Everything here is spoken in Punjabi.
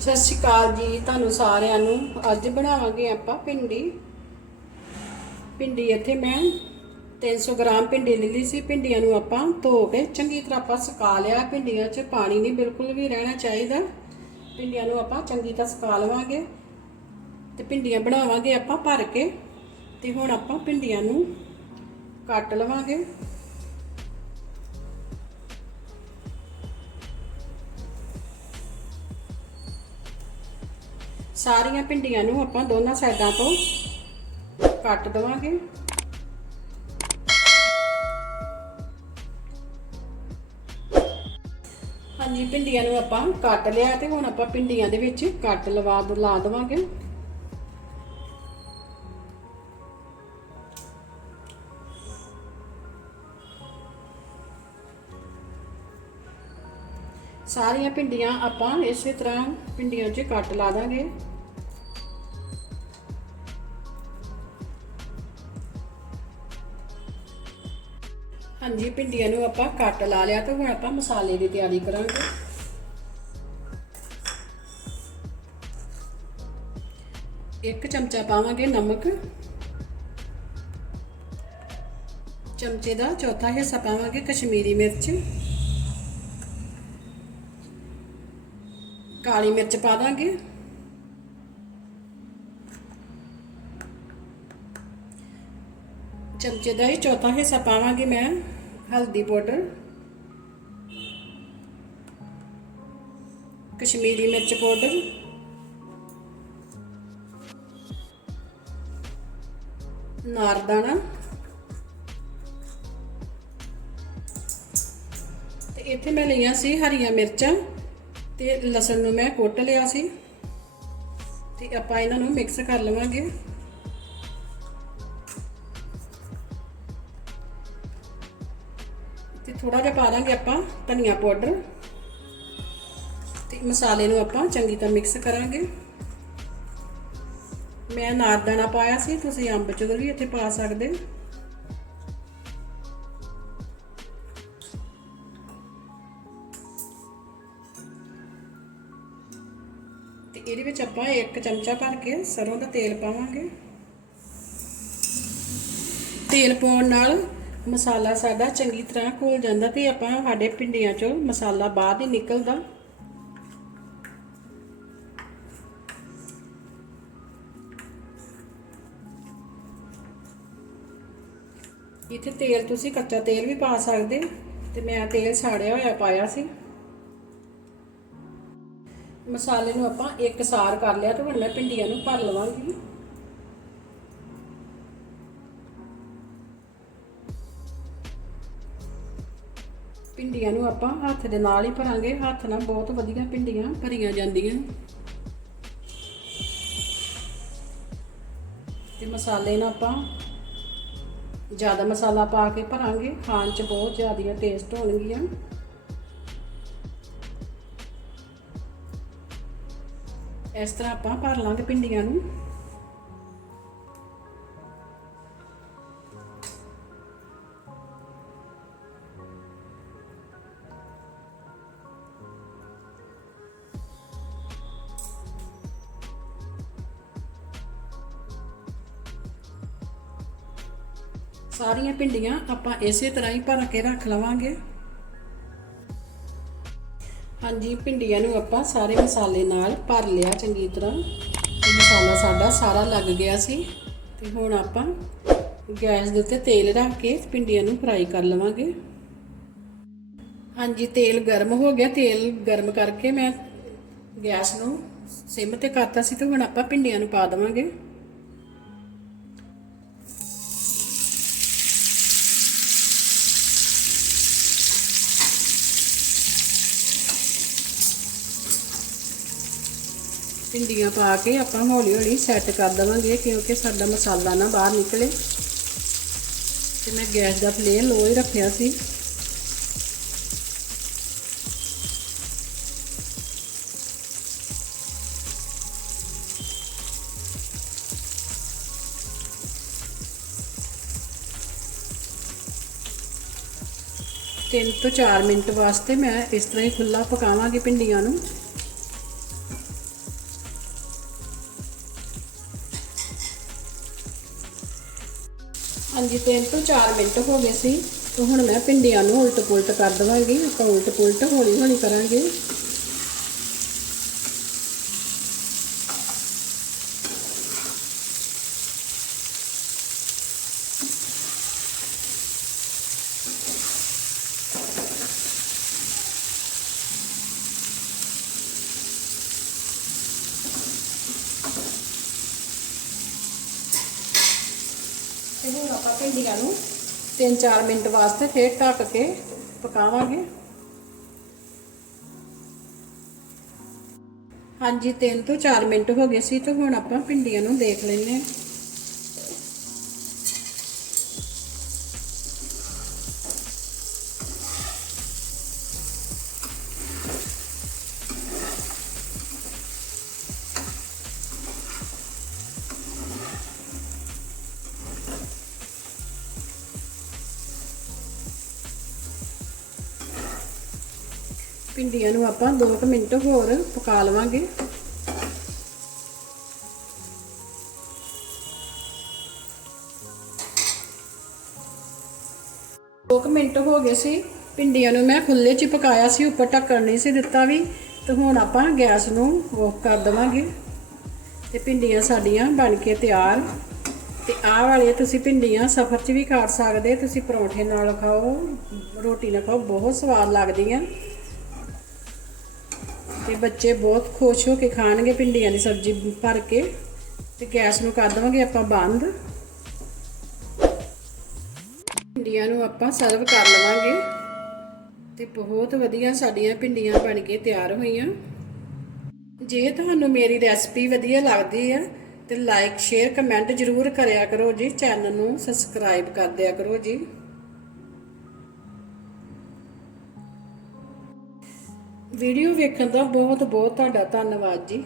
ਸਤਿ ਸ਼੍ਰੀ ਅਕਾਲ ਜੀ ਤੁਹਾਨੂੰ ਸਾਰਿਆਂ ਨੂੰ। ਅੱਜ ਬਣਾਵਾਂਗੇ ਆਪਾਂ ਭਿੰਡੀ। ਭਿੰਡੀ ਇੱਥੇ ਮੈਂ 300 ਗ੍ਰਾਮ ਭਿੰਡੀ ਲੈ ਲਈ ਸੀ। ਭਿੰਡੀਆਂ ਨੂੰ ਆਪਾਂ ਧੋ ਕੇ ਚੰਗੀ ਤਰ੍ਹਾਂ ਆਪਾਂ ਸੁਕਾ ਲਿਆ। ਭਿੰਡੀਆਂ 'ਚ ਪਾਣੀ ਨਹੀਂ ਬਿਲਕੁਲ ਵੀ ਰਹਿਣਾ ਚਾਹੀਦਾ। ਭਿੰਡੀਆਂ ਨੂੰ ਆਪਾਂ ਚੰਗੀ ਤਰ੍ਹਾਂ ਸੁਕਾ ਲਵਾਂਗੇ ਤੇ ਭਿੰਡੀਆਂ ਬਣਾਵਾਂਗੇ ਆਪਾਂ ਭਰ ਕੇ ਤੇ ਹੁਣ ਆਪਾਂ ਭਿੰਡੀਆਂ ਨੂੰ ਕੱਟ ਲਵਾਂਗੇ। ਸਾਰੀਆਂ ਭਿੰਡੀਆਂ ਨੂੰ ਆਪਾਂ ਦੋਨਾਂ ਸਾਈਡਾਂ ਤੋਂ ਕੱਟ ਦਵਾਂਗੇ। ਹਾਂਜੀ, ਭਿੰਡੀਆਂ ਨੂੰ ਆਪਾਂ ਕੱਟ ਲਿਆ ਤੇ ਹੁਣ ਆਪਾਂ ਭਿੰਡੀਆਂ ਦੇ ਵਿੱਚ ਕੱਟ ਲਵਾ ਲਾ ਦਵਾਂਗੇ। ਸਾਰੀਆਂ ਭਿੰਡੀਆਂ ਆਪਾਂ ਇਸੇ ਤਰ੍ਹਾਂ ਭਿੰਡੀਆਂ 'ਚ ਕੱਟ ਲਾ ਦਾਂਗੇ। ਹਾਂਜੀ, ਭਿੰਡੀਆਂ ਨੂੰ ਆਪਾਂ ਕੱਟ ਲਾ ਲਿਆ ਤੇ ਹੁਣ ਆਪਾਂ ਮਸਾਲੇ ਦੀ ਤਿਆਰੀ ਕਰਾਂਗੇ। ਇੱਕ ਚਮਚਾ ਪਾਵਾਂਗੇ ਨਮਕ। ਚਮਚੇ ਦਾ ਚੌਥਾ ਹਿੱਸਾ ਪਾਵਾਂਗੇ ਕਸ਼ਮੀਰੀ ਮਿਰਚ। ਕਾਲੀ ਮਿਰਚ ਪਾ ਦਾਂਗੇ। ਚਮਚੇ ਦਾ ਹੀ ਚੌਥਾ ਹਿੱਸਾ ਪਾਵਾਂਗੇ ਮੈਂ, ਹਲਦੀ ਪਾਊਡਰ। ਕਸ਼ਮੀਰੀ ਮਿਰਚ ਪਾਊਡਰ। ਨਾਰਦਾਣਾ ਤੇ ਇੱਥੇ ਮੈਂ ਲਈਆਂ ਸੀ ਹਰੀਆਂ ਮਿਰਚਾਂ ਤੇ ਲਸਣ ਨੂੰ ਮੈਂ ਕੁੱਟ ਲਿਆ ਸੀ। ਤੇ ਆਪਾਂ ਇਹਨਾਂ ਨੂੰ ਮਿਕਸ ਕਰ ਲਵਾਂਗੇ। ਥੋੜਾ ਜਿਹਾ ਪਾ ਦਾਂਗੇ ਆਪਾਂ ਧਨੀਆ ਪਾਊਡਰ ਤੇ ਮਸਾਲੇ ਨੂੰ ਆਪਾਂ ਚੰਗੀ ਤਰ੍ਹਾਂ ਮਿਕਸ ਕਰਾਂਗੇ। ਮੈਂ ਨਾਰਦਾਣਾ ਪਾਇਆ ਸੀ, ਤੁਸੀਂ ਅੰਬ ਚੂਰ ਵੀ ਇੱਥੇ ਪਾ ਸਕਦੇ ਹੋ। ਤੇ ਇਹਦੇ ਵਿੱਚ ਆਪਾਂ ਇੱਕ ਚਮਚਾ ਭਰ ਕੇ ਸਰੋਂ ਦਾ ਤੇਲ ਪਾਵਾਂਗੇ। ਤੇਲ ਪਾਉਣ ਨਾਲ ਮਸਾਲਾ ਸਾਡਾ ਚੰਗੀ ਤਰ੍ਹਾਂ ਘੁਲ ਜਾਂਦਾ ਤੇ ਆਪਾਂ ਸਾਡੇ ਪਿੰਡੀਆਂ ਚੋਂ ਮਸਾਲਾ ਬਾਹਰ ਹੀ ਨਿਕਲਦਾ। ਇੱਥੇ ਤੇਲ, ਤੁਸੀਂ ਕੱਚਾ ਤੇਲ ਵੀ ਪਾ ਸਕਦੇ ਤੇ ਮੈਂ ਤੇਲ ਸਾੜਿਆ ਹੋਇਆ ਪਾਇਆ ਸੀ। ਮਸਾਲੇ ਨੂੰ ਆਪਾਂ ਇੱਕ ਸਾਰ ਕਰ ਲਿਆ ਤੇ ਹੁਣ ਮੈਂ ਭਿੰਡੀਆਂ ਨੂੰ ਭਰ ਲਵਾਂਗੀ। ਭਿੰਡੀਆਂ ਨੂੰ ਆਪਾਂ ਹੱਥ ਦੇ ਨਾਲ ਹੀ ਭਰਾਂਗੇ। ਹੱਥ ਨਾਲ ਬਹੁਤ ਵਧੀਆ ਭਿੰਡੀਆਂ ਭਰੀਆਂ ਜਾਂਦੀਆਂ। ਤੇ ਮਸਾਲੇ ਨਾਲ ਆਪਾਂ ਜ਼ਿਆਦਾ ਮਸਾਲਾ ਪਾ ਕੇ ਭਰਾਂਗੇ। ਖਾਣ 'ਚ ਬਹੁਤ ਜ਼ਿਆਦੀਆਂ ਟੇਸਟ ਹੋਣਗੀਆਂ। ਇਸ ਤਰ੍ਹਾਂ ਆਪਾਂ ਭਰ ਲਾਂਗੇ ਭਿੰਡੀਆਂ ਨੂੰ। ਸਾਰੀਆਂ ਭਿੰਡੀਆਂ ਆਪਾਂ ਇਸੇ ਤਰ੍ਹਾਂ ਹੀ ਭਰ ਕੇ ਰੱਖ ਲਵਾਂਗੇ। ਹਾਂਜੀ, ਭਿੰਡੀਆਂ ਨੂੰ ਆਪਾਂ ਸਾਰੇ ਮਸਾਲੇ ਨਾਲ ਭਰ ਲਿਆ ਚੰਗੀ ਤਰ੍ਹਾਂ। ਤੇ ਮਸਾਲਾ ਸਾਡਾ ਸਾਰਾ ਲੱਗ ਗਿਆ ਸੀ ਤੇ ਹੁਣ ਆਪਾਂ ਗੈਸ ਦੇ ਉੱਤੇ ਤੇਲ ਰੱਖ ਕੇ ਭਿੰਡੀਆਂ ਨੂੰ ਫਰਾਈ ਕਰ ਲਵਾਂਗੇ। ਹਾਂਜੀ, ਤੇਲ ਗਰਮ ਹੋ ਗਿਆ। ਤੇਲ ਗਰਮ ਕਰਕੇ ਮੈਂ ਗੈਸ ਨੂੰ ਸਿਮ ਤੇ ਕਰਤਾ ਸੀ ਤੇ ਹੁਣ ਆਪਾਂ ਭਿੰਡੀਆਂ ਨੂੰ ਪਾ ਦੇਵਾਂਗੇ। ਭਿੰਡੀਆਂ ਪਾ ਕੇ ਆਪਾਂ ਹੌਲੀ ਹੌਲੀ ਸੈੱਟ ਕਰ ਦਵਾਂਗੇ ਕਿਉਂਕਿ ਸਾਡਾ ਮਸਾਲਾ ਨਾ ਬਾਹਰ ਨਿਕਲੇ। ਤੇ ਮੈਂ ਗੈਸ ਦਾ ਫਲੇਮ ਲੋ ਹੀ ਰੱਖਿਆ ਸੀ। ਤਿੰਨ ਤੋਂ 4 ਮਿੰਟ ਵਾਸਤੇ ਮੈਂ ਇਸ ਤਰ੍ਹਾਂ ਹੀ ਖੁੱਲਾ ਪਕਾਵਾਂਗੀ ਭਿੰਡੀਆਂ ਨੂੰ। ਹਾਂਜੀ, ਤਿੰਨ ਤੋਂ 4 ਮਿੰਟ ਹੋ ਗਏ ਸੀ। ਤੇ ਹੁਣ ਮੈਂ ਭਿੰਡੀਆਂ ਨੂੰ ਉਲਟ ਪੁਲਟ ਕਰ ਦਵਾਂਗੀ। ਆਪਾਂ ਉਲਟ ਪੁਲਟ ਹੌਲੀ ਹੌਲੀ ਕਰਾਂਗੇ। ਤੇ ਹੁਣ ਆਪਾਂ ਭਿੰਡੀਆਂ ਨੂੰ 3-4 ਮਿੰਟ ਵਾਸਤੇ ਫੇਰ ਢੱਕ ਕੇ ਪਕਾਵਾਂਗੇ। ਹਾਂਜੀ 3 ਤੋਂ 4 ਮਿੰਟ ਹੋ ਗਏ ਸੀ ਤੇ ਹੁਣ ਆਪਾਂ ਭਿੰਡੀਆਂ ਨੂੰ ਦੇਖ ਲੈਂਦੇ ਹਾਂ। ਭਿੰਡੀਆਂ ਨੂੰ ਆਪਾਂ 2 ਮਿੰਟ ਹੋਰ ਪਕਾ ਲਵਾਂਗੇ। ਦੋ ਕੁ ਮਿੰਟ ਹੋ ਗਏ ਸੀ, ਭਿੰਡੀਆਂ ਨੂੰ ਮੈਂ ਖੁੱਲੇ 'ਚ ਪਕਾਇਆ ਸੀ, ਉੱਪਰ ਢੱਕਣ ਨਹੀਂ ਸੀ ਦਿੱਤਾ ਵੀ, ਤੇ ਹੁਣ ਆਪਾਂ ਗੈਸ ਨੂੰ ਆਫ ਕਰ ਦੇਵਾਂਗੇ। ਤੇ ਭਿੰਡੀਆਂ ਸਾਡੀਆਂ ਬਣ ਕੇ ਤਿਆਰ। ਤੇ ਆਹ ਵਾਲੇ ਤੁਸੀਂ ਭਿੰਡੀਆਂ ਸਫਰ 'ਚ ਵੀ ਖਾ ਸਕਦੇ, ਤੁਸੀਂ ਪਰੌਂਠੇ ਨਾਲ ਖਾਓ, ਰੋਟੀ ਨਾਲ ਖਾਓ, ਬਹੁਤ ਸਵਾਦ ਲੱਗਦੀਆਂ। ਤੇ ਬੱਚੇ ਬਹੁਤ ਖੁਸ਼ ਹੋ ਕੇ ਖਾਣਗੇ, ਭਿੰਡੀਆਂ ਦੀ ਸਬਜ਼ੀ ਭਰ ਕੇ ਤੇ ਗੈਸ ਨੂੰ ਕਰ ਦੇਵਾਂਗੇ ਆਪਾਂ ਬੰਦ। ਭਿੰਡੀਆਂ ਨੂੰ ਆਪਾਂ ਸਰਵ ਕਰ ਲਵਾਂਗੇ। ਤੇ ਬਹੁਤ ਵਧੀਆ ਸਾਡੀਆਂ ਭਿੰਡੀਆਂ ਬਣ ਕੇ ਤਿਆਰ ਹੋਈਆਂ। ਜੇ ਤੁਹਾਨੂੰ ਮੇਰੀ ਰੈਸਪੀ ਵਧੀਆ ਲੱਗਦੀ ਆ, ਤੇ ਲਾਈਕ ਸ਼ੇਅਰ ਕਮੈਂਟ ਜ਼ਰੂਰ ਕਰਿਆ ਕਰੋ ਜੀ। ਚੈਨਲ ਨੂੰ ਸਬਸਕ੍ਰਾਈਬ ਕਰ ਦਿਆ ਕਰੋ ਜੀ। ਵੀਡੀਓ ਵੇਖਣ ਦਾ ਬਹੁਤ ਬਹੁਤ ਤੁਹਾਡਾ ਧੰਨਵਾਦ ਜੀ।